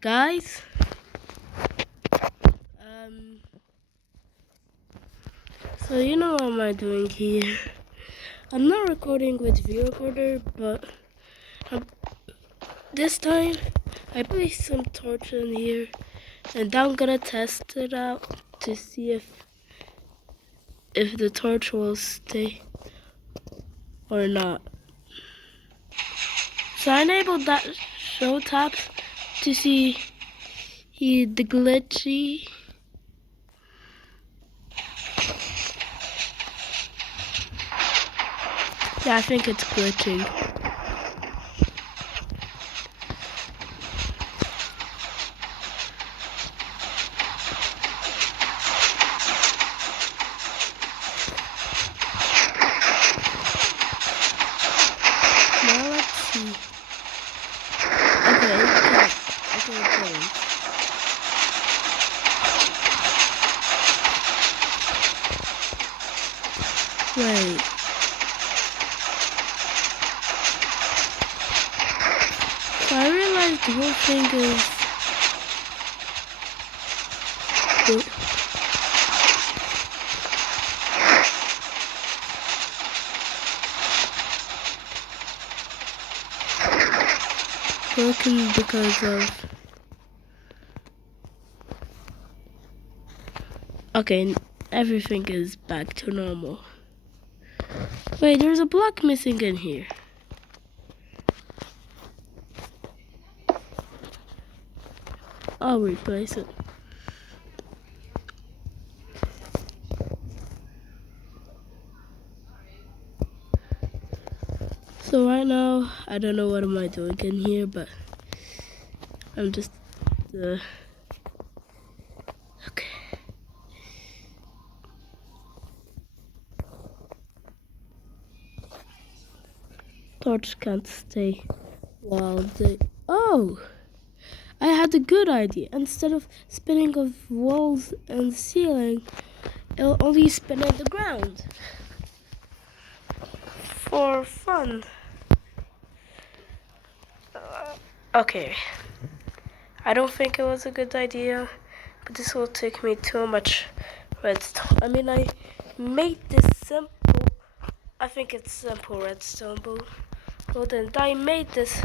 Guys, so you know what am I doing here? I'm not recording with video recorder, but this time I placed some torch in here, and I'm gonna test it out to see if the torch will stay or not. So I enabled that show tab to see the glitchy. Yeah, I think it's glitching. Now let's see. Okay. Wait. So I realized the whole thing is broken because of... Okay, everything is back to normal. Wait, there's a block missing in here. I'll replace it. So right now, I don't know what am I doing in here, but I'm just okay. Torch can't stay while they... Oh! I had a good idea. Instead of spinning of walls and ceiling, it'll only spin on the ground. For fun. Okay. I don't think it was a good idea, but this will take me too much redstone. I mean, I made this simple. I think it's simple redstone but then I made this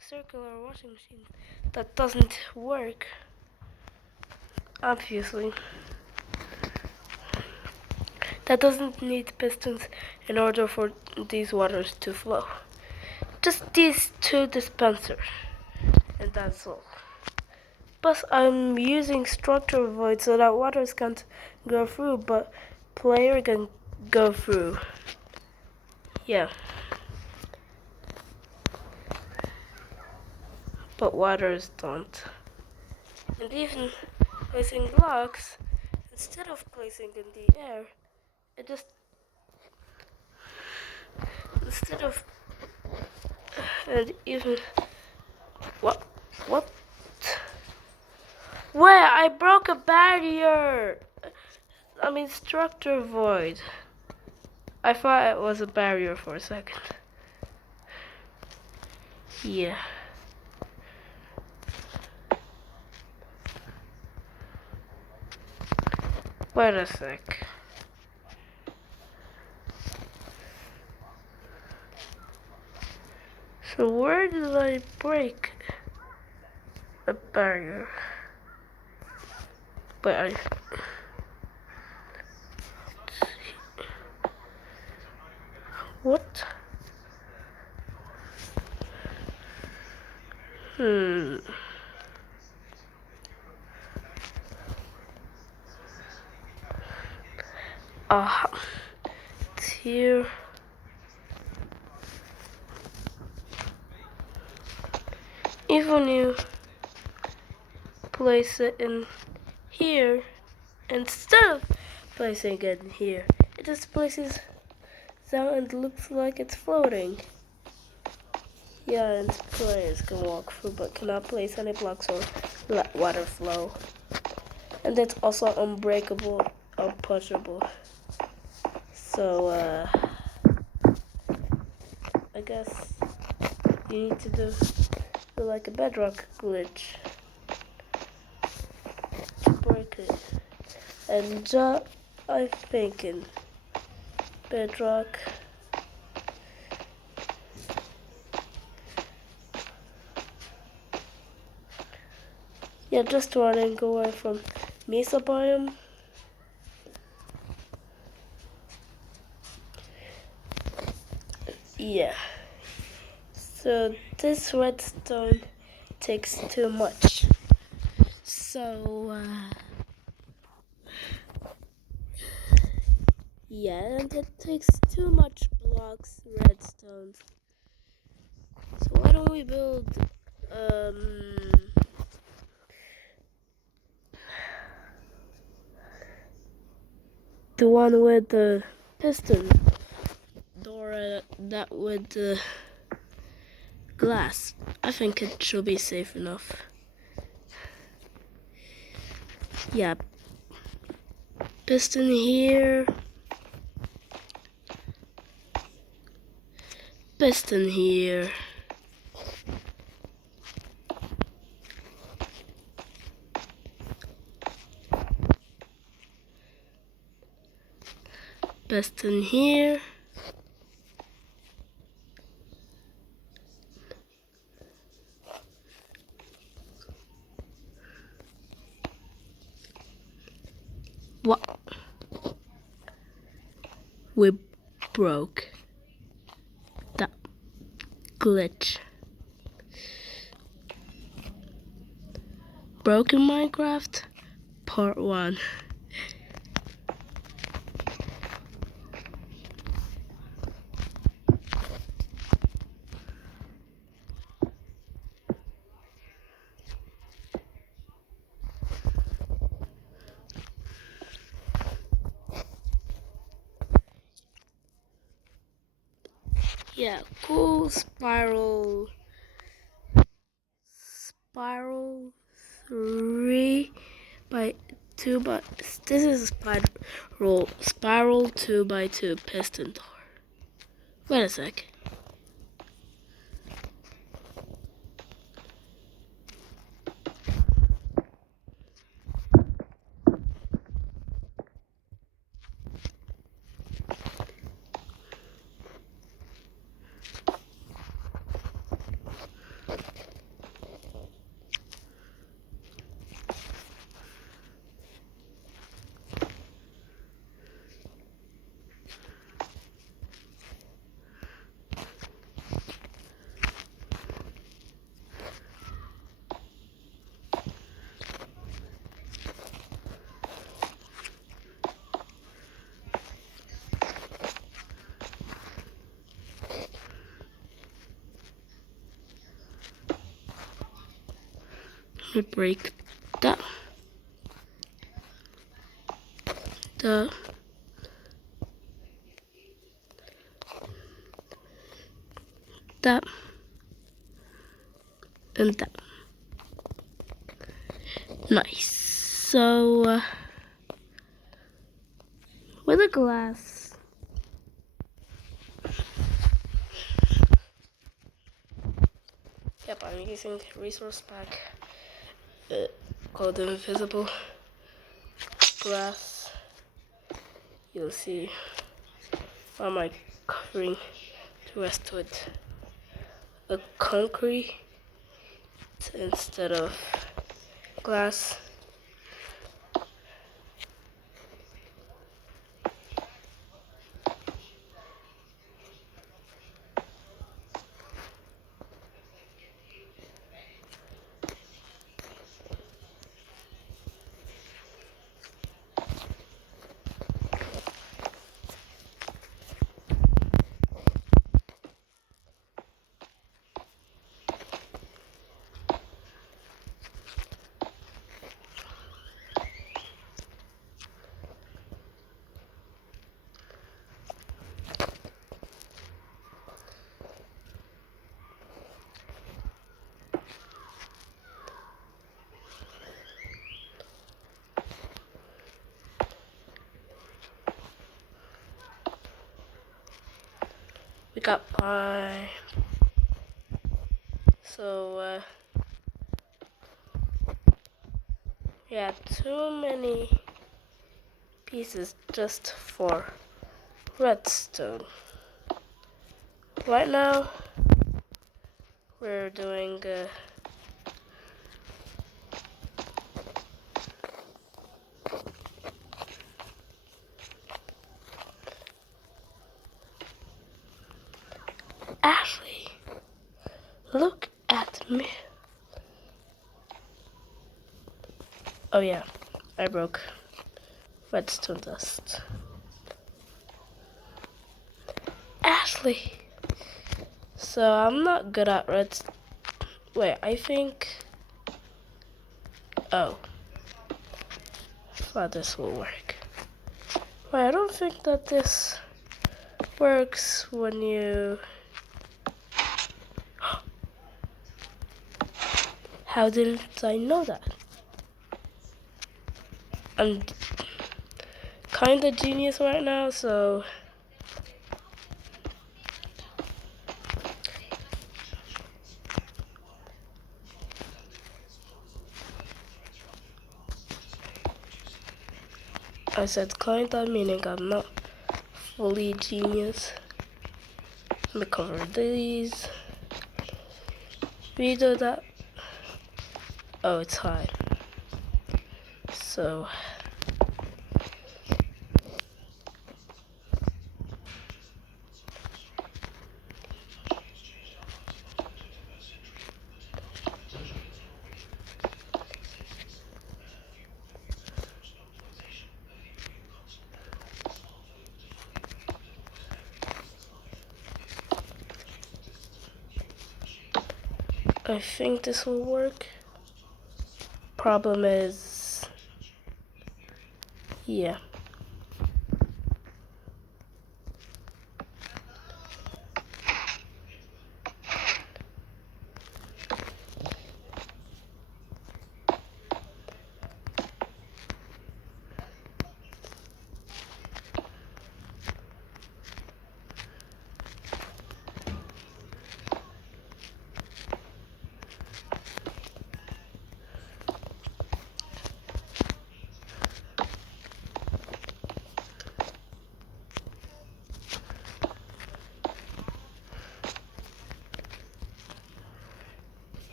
circular washing machine that doesn't work. Obviously. That doesn't need pistons in order for these waters to flow. Just these two dispensers, and that's all. Plus, I'm using structure void so that waters can't go through, but player can go through. Yeah. But waters don't. And even placing blocks, instead of placing in the air, it just... Instead of... And even... What? Where? I broke a barrier! I mean structure void. I thought it was a barrier for a second. Yeah. Wait a sec. So where did I break a barrier? But what? It's here. Even you place it in here instead of placing it in here, it just places down and looks like it's floating. Yeah, and players can walk through but cannot place any blocks or let water flow. And it's also unbreakable, unpushable. So, I guess you need to do like a bedrock glitch to break it. And I think in bedrock yeah, just running away from Mesa biome. Yeah. So this redstone takes too much. So yeah, and it takes too much blocks, redstone. So why don't we build the one with the piston door that with the glass. I think it should be safe enough. Yeah. Piston here. Piston here. Piston here. What? We broke that glitch. Broken Minecraft Part 1. Yeah, cool spiral 3 by 2 by this is a spiral 2 by 2 piston door. Wait a sec. We break that. That and that. Nice. So with a glass. Yep, I'm using resource pack called invisible glass. You'll see why am I covering the rest with a concrete instead of glass. We got my So, yeah, too many pieces just for redstone. Right now, we're doing Ashley, look at me. Oh yeah, I broke redstone dust. Ashley. So I'm not good at redstone. Wait, I think. Oh, I thought this will work. Wait, I don't think that this works when you. How didn't I know that? I'm kinda genius right now, so. I said kinda, meaning I'm not fully genius. Let me cover these. We do that. Oh, it's high. So. I think this will work. Problem is. Yeah.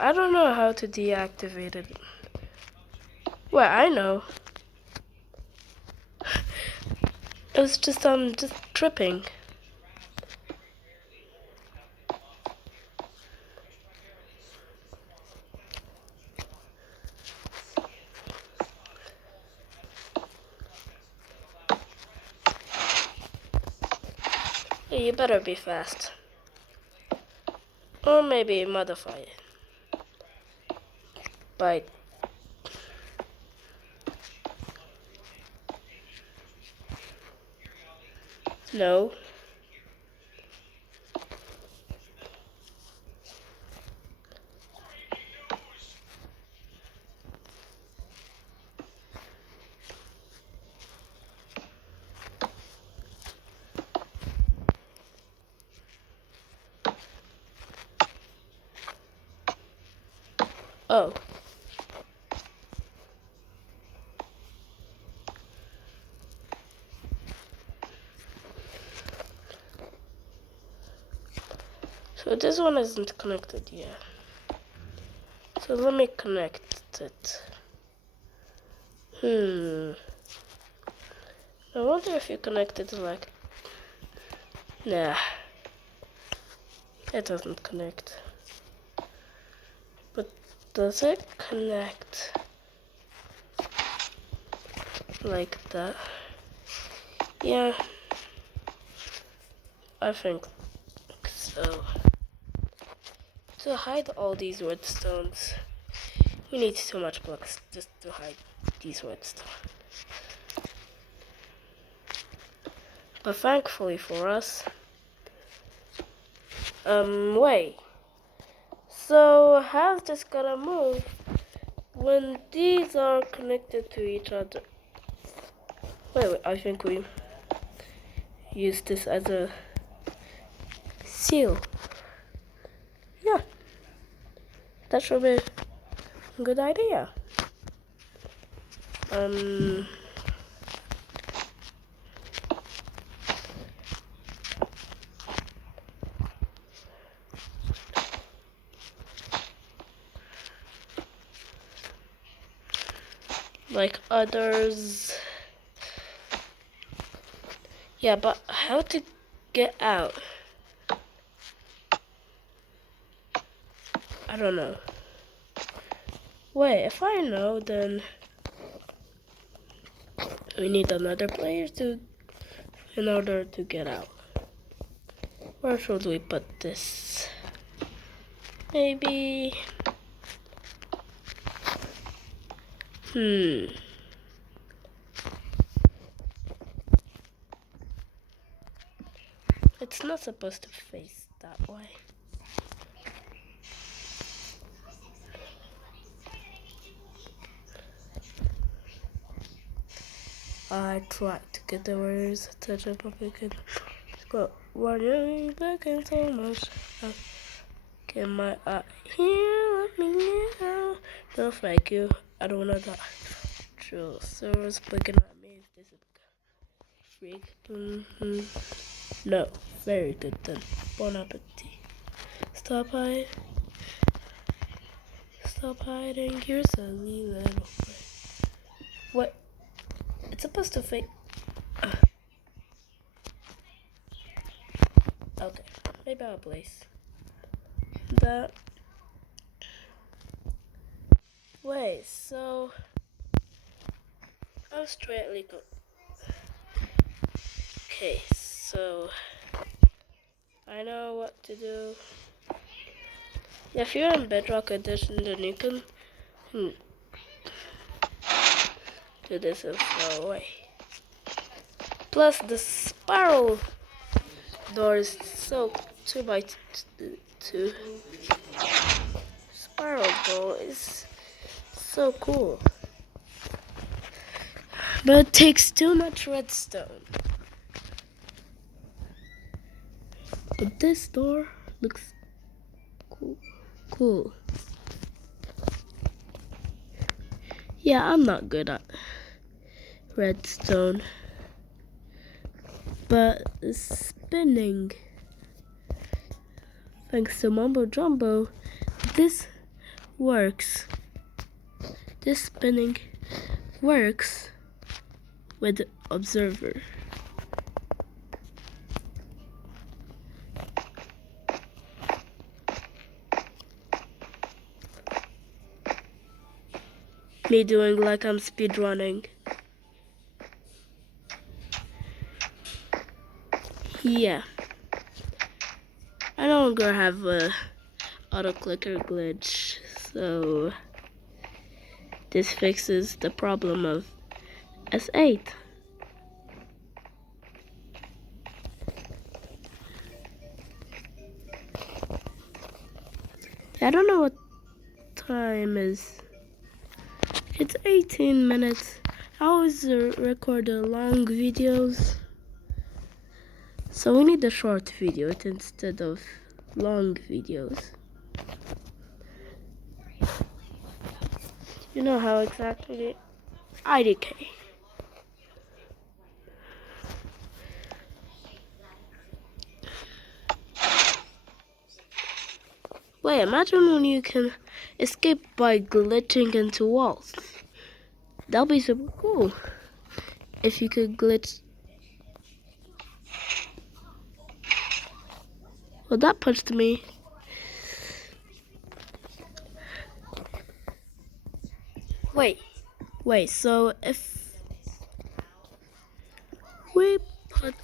I don't know how to deactivate it. Well, I know. It was just tripping. Yeah, you better be fast. Or maybe modify it. By no. Oh. So this one isn't connected yet. So let me connect it. I wonder if you connect it like. Nah. It doesn't connect. But does it connect like that? Yeah. I think so. To hide all these redstones, we need too much blocks just to hide these redstones. But thankfully for us, wait. So how's this gonna move when these are connected to each other? Wait, I think we use this as a seal. Yeah, that should be a good idea. Like others. Yeah, but how to get out? I don't know. Wait, if I know, then we need another player in order to get out. Where should we put this? Maybe. It's not supposed to face that way. I tried to get the words to jump up again. But running back and so much. Get my eye here, let me know. No, thank you. I don't wanna die. True, servers looking at me. This is freak. No, very good then. Bon appetit. Stop hiding. Stop hiding. You're silly little boy. What? It's supposed to fake. Okay, maybe I'll place that. Wait, so I'll straightly go. Okay, so I know what to do. If you're in Bedrock Edition, then you can do this in far away. Plus, the spiral door is so 2x2. Spiral door is so cool. But it takes too much redstone. But this door looks cool. Yeah, I'm not good at redstone. But spinning, thanks to Mumbo Jumbo, this works. This spinning works with observer. Me doing like I'm speedrunning. Yeah. I no longer have a auto clicker glitch, so this fixes the problem of S8. I don't know what time is. It's 18 minutes. I always record the long videos, so we need a short video instead of long videos. You know how exactly IDK. Wait, imagine when you can escape by glitching into walls. That'll be super cool. If you could glitch. Well, that punched me. Wait, so if we put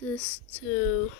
this to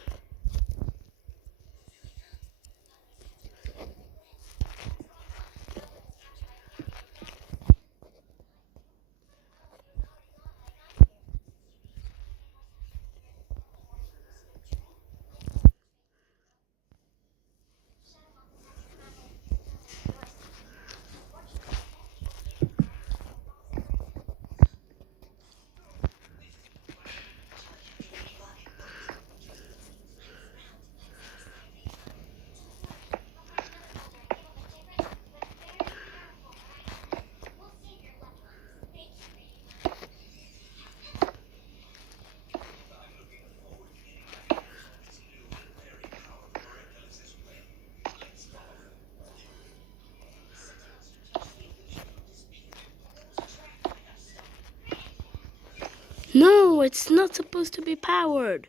No, it's not supposed to be powered.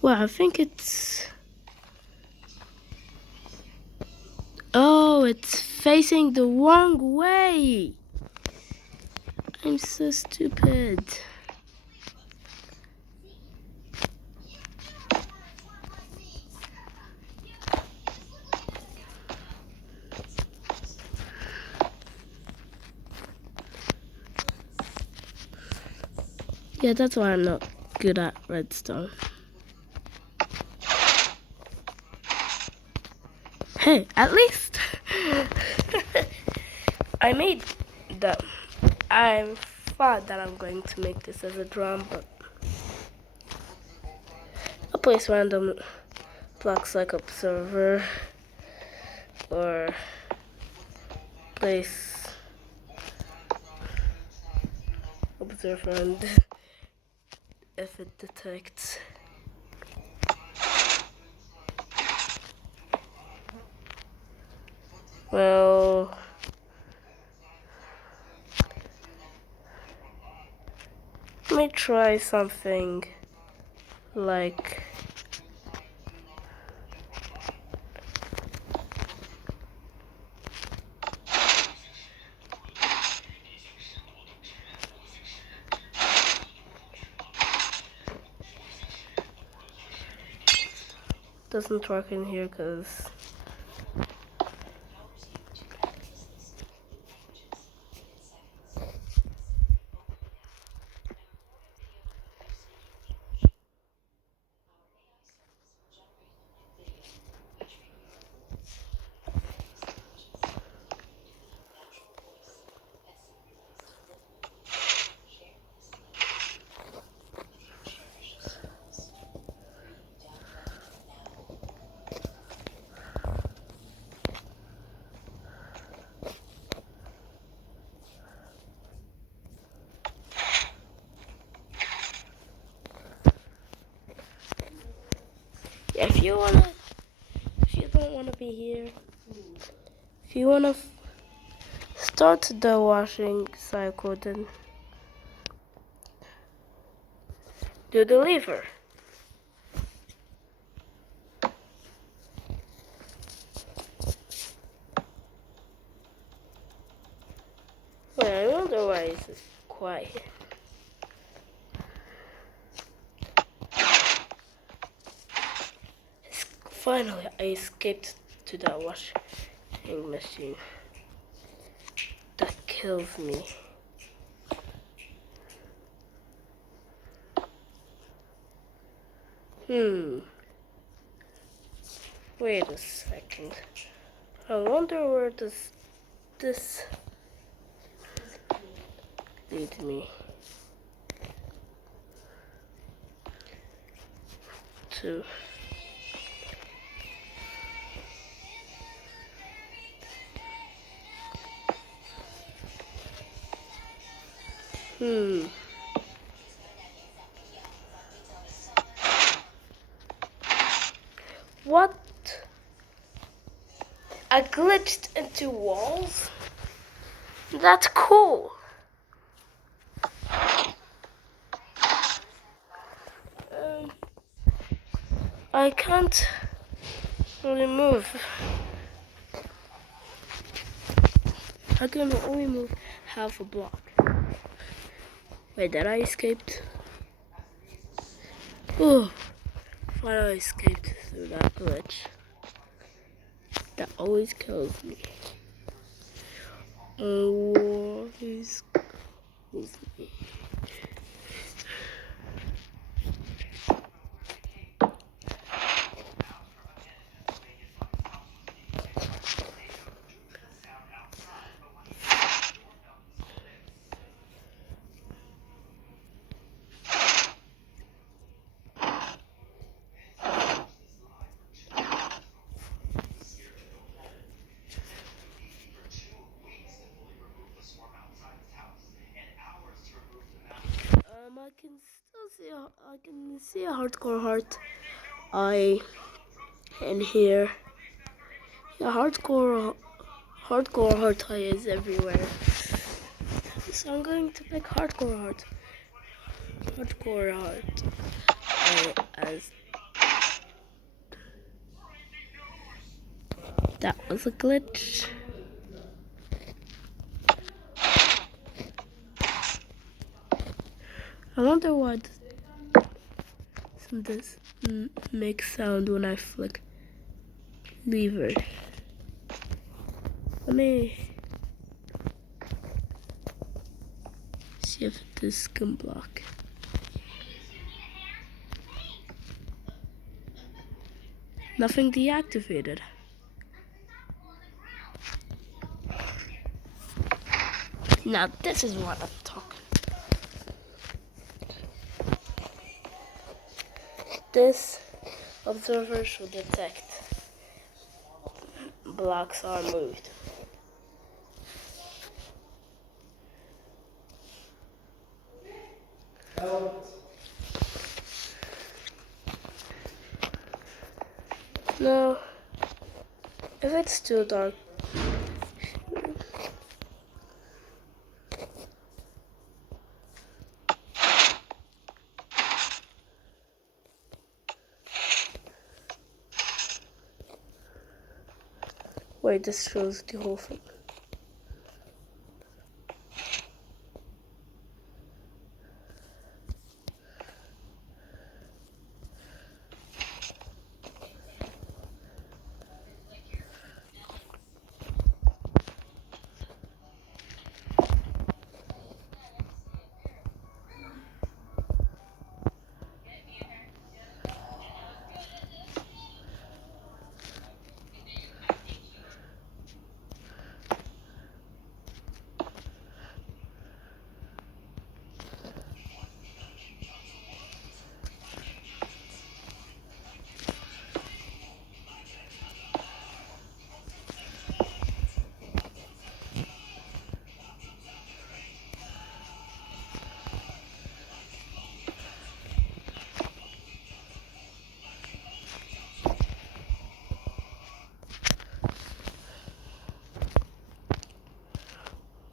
Well, I think it's... Oh, it's facing the wrong way. I'm so stupid. Yeah, that's why I'm not good at redstone. Hey, at least I made that. I thought that I'm going to make this as a drum, but I'll place random blocks like observer, or place observer and if it detects. Well, let me try something like doesn't work in here because if you don't wanna be here, if you wanna start the washing cycle, then do the lever. Wait, I wonder why it's quiet. Finally, I escaped to that washing machine. That kills me. Wait a second. I wonder where does this lead me to? What? I glitched into walls? That's cool. I can't really move. I can only move half a block. Wait, did I escape? Oh, finally escaped through that glitch. That always kills me. Always kills me. I can still see I can see a hardcore heart eye in here. Yeah, hardcore heart eye is everywhere. So I'm going to pick hardcore heart. Hardcore heart eye as that was a glitch. I wonder why this makes sound when I flick lever. Let me see if this can block. Nothing deactivated. Now this is what I'm talking. This observer should detect blocks are moved. No, if it's too dark. Wait, this shows the whole thing.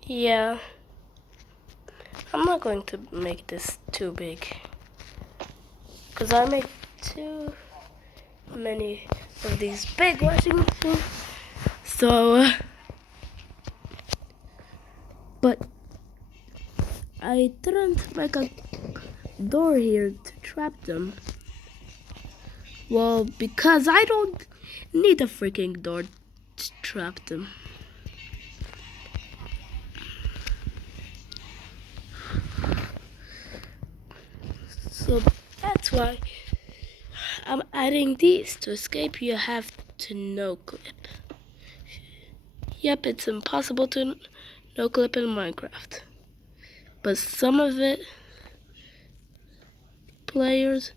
Yeah, I'm not going to make this too big, because I make too many of these big washing machines. So, but I didn't make a door here to trap them. Well, because I don't need a freaking door to trap them. So that's why I'm adding these. To escape, you have to no-clip. Yep, it's impossible to no-clip in Minecraft. But some of it, players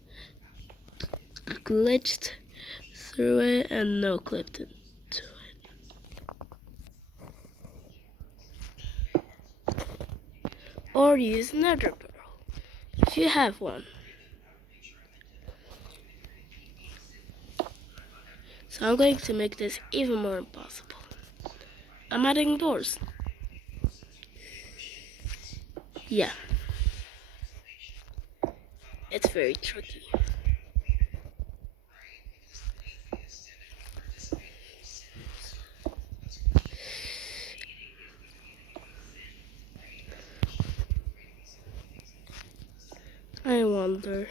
glitched through it and no-clipped into it. Or use nether pearl, if you have one. So I'm going to make this even more impossible. I'm adding doors. Yeah. It's very tricky. I wonder.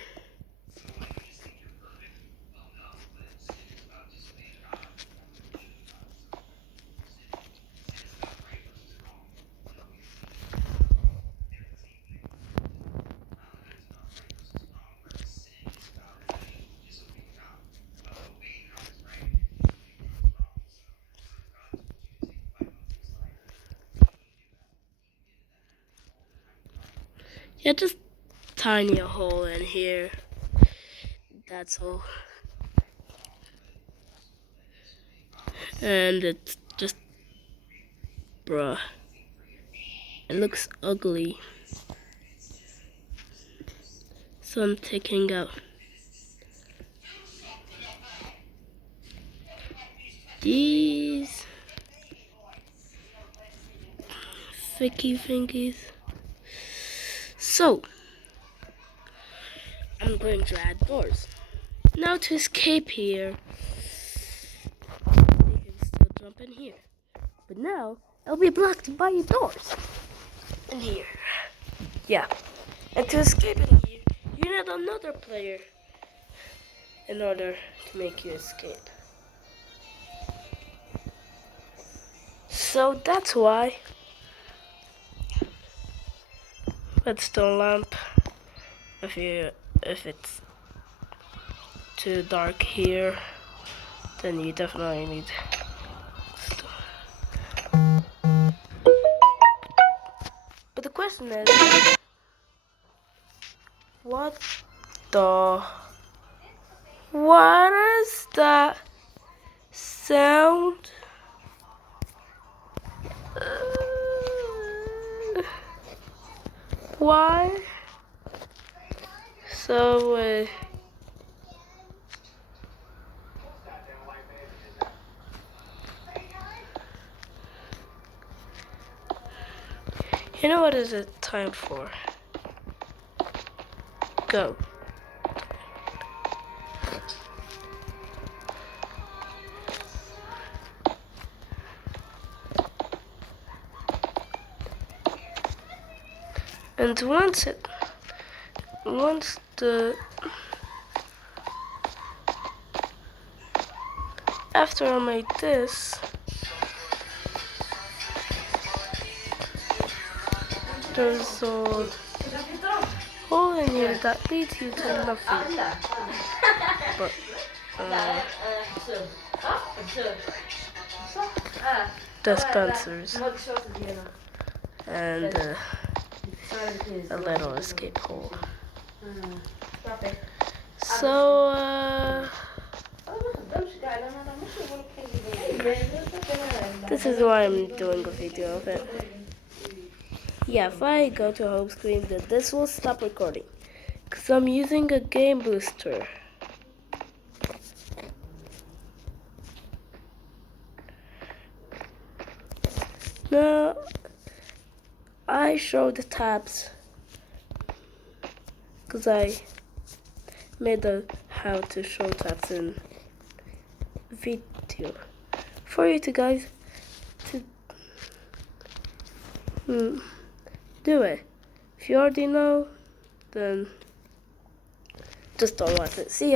Yeah, just tiny a hole in here. That's all. And it's just, bruh. It looks ugly. So I'm taking out these thicky thingies. So I'm going to add doors. Now to escape here, you can still jump in here. But now it'll be blocked by doors in here. Yeah. And to escape in here, you need another player in order to make you escape. So that's why redstone lamp, if it's too dark here, then you definitely need stone. But the question is, what is that sound? Why? So, you know what is it time for? Go. And after I made this, there's a hole in here that leads you to nothing but dispensers and a little escape hole. So this is why I'm doing a video of it. Yeah, if I go to home screen, then this will stop recording, because I'm using a game booster. Now, I show the tabs, because I made a how to show tabs in video for you guys to do it. If you already know, then just don't watch it. See ya.